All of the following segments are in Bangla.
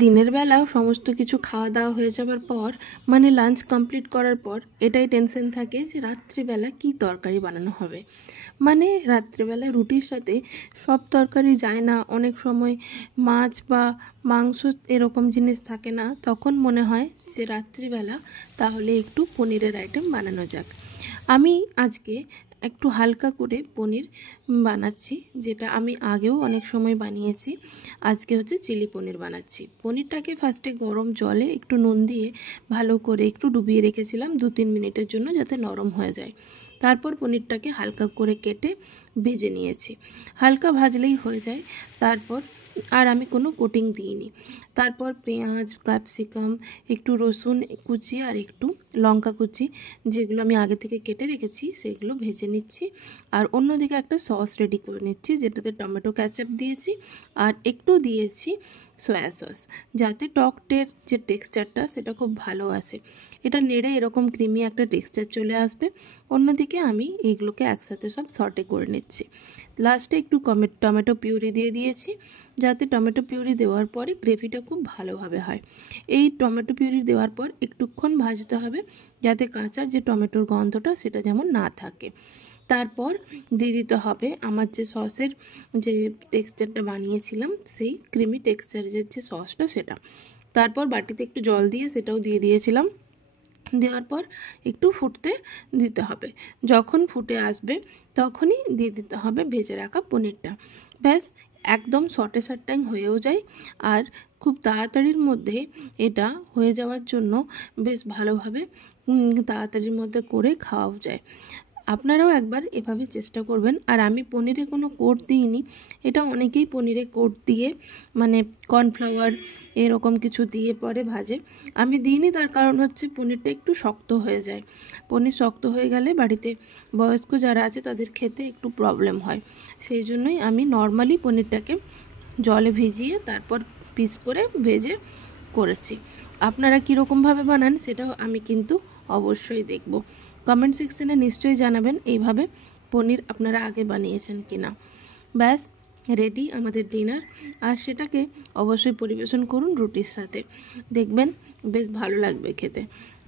দিনের বেলা সমস্ত কিছু খাওয়া দাওয়া হয়ে যাবার পর মানে লাঞ্চ কমপ্লিট করার পর এটাই টেনশন থাকে যে রাত্রিবেলা কি তরকারি বানানো হবে। মানে রাত্রিবেলা রুটির সাথে সব তরকারি যায় না, অনেক সময় মাছ বা মাংস এরকম জিনিস থাকে না, তখন মনে হয় যে রাত্রিবেলা তাহলে একটু পনিরের আইটেম বানানো যাক। আমি আজকে একটু হালকা করে পনির বানাচ্ছি, যেটা আমি আগেও অনেক সময় বানিয়েছি। আজকে হচ্ছে চিলি পনির বানাচ্ছি। পনিরটাকে ফার্স্টে গরম জলে একটু নুন দিয়ে ভালো করে একটু ডুবিয়ে রেখেছিলাম 2-3 মিনিটের জন্য, যাতে নরম হয়ে যায়। তারপর পনিরটাকে হালকা করে কেটে ভেজে নিয়েছি। হালকা ভাজলেই হয়ে যায়। তারপর আর আমি কোনো কোটিং দিইনি। তারপর পেঁয়াজ, ক্যাপসিকাম, একটু রসুন কুচি আর একটু লঙ্কা কুচি, যেগুলো আমি আগে থেকে কেটে রেখেছি, সেগুলো ভেজে নিচ্ছি। আর অন্যদিকে একটা সস রেডি করে নিচ্ছি, যেটাতে টমেটো কেচাপ দিয়েছি আর একটু দিয়েছি সয়া সস, যাতে টকটের যে টেক্সচারটা সেটা খুব ভালো আসে। এটা নেড়ে এরকম ক্রিমি একটা টেক্সচার চলে আসবে। অন্যদিকে আমি এইগুলোকে একসাথে সব সর্টে করে নিচ্ছি। লাস্টে একটু টমেটো পিউরি দিয়ে দিয়েছি, যাতে টমেটো পিউরি দেওয়ার পরে গ্রেভিটা খুব ভালোভাবে হয়। এই টমেটো পিউরি দেওয়ার পর একটুক্ষণ ভাজতে হবে, যাতে কাঁচার যে টমেটোর গন্ধটা সেটা যেমন না থাকে। তারপর দিয়ে দিতে হবে আমার যে সসের যে টেক্সচারটা বানিয়েছিলাম, সেই ক্রিমি টেক্সচারের যে সসটা সেটা। তারপর বাটিতে একটু জল দিয়ে সেটাও দিয়ে দিয়েছিলাম। দেওয়ার পর একটু ফুটতে দিতে হবে। যখন ফুটে আসবে তখনই দিয়ে দিতে হবে ভেজে রাখা পনিরটা। ব্যাস, একদম শর্টে শর্ট টাইম হয়েও যায়। আর খুব তাড়াতাড়ির মধ্যে এটা হয়ে যাওয়ার জন্য বেশ ভালোভাবে তাড়াতাড়ির মধ্যে করে খাওয়াও যায়। আপনারাও একবার এভাবে চেষ্টা করবেন। আর আমি পনিরে কোনো কোট দিইনি। এটা অনেকেই পনিরে কোট দিয়ে মানে কর্নফ্লাওয়ার এরকম কিছু দিয়ে পরে ভাজে। আমি দিইনি, তার কারণ হচ্ছে পনিরটা একটু শক্ত হয়ে যায়। পনির শক্ত হয়ে গেলে বাড়িতে বয়স্ক যারা আছে তাদের খেতে একটু প্রবলেম হয়। সেই জন্যই আমি নর্মালি পনিরটাকে জলে ভিজিয়ে তারপর পিস করে ভেজে করেছি। আপনারা কীরকমভাবে বানান সেটাও আমি কিন্তু অবশ্যই দেখব। কমেন্ট সেকশানে নিশ্চয়ই জানাবেন এইভাবে পনির আপনারা আগে বানিয়েছেন কিনা। ব্যাস, রেডি আমাদের ডিনার। আর সেটাকে অবশ্যই পরিবেশন করুন রুটির সাথে, দেখবেন বেশ ভালো লাগবে খেতে।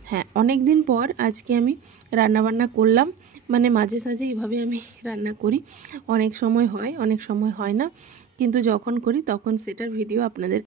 হ্যাঁ, অনেক দিন পর আজকে আমি রান্নাবান্না করলাম। মানে মাঝে সাঝে এইভাবে আমি রান্না করি। অনেক সময় হয়, অনেক সময় হয় না, কিন্তু যখন করি তখন সেটার ভিডিও আপনাদের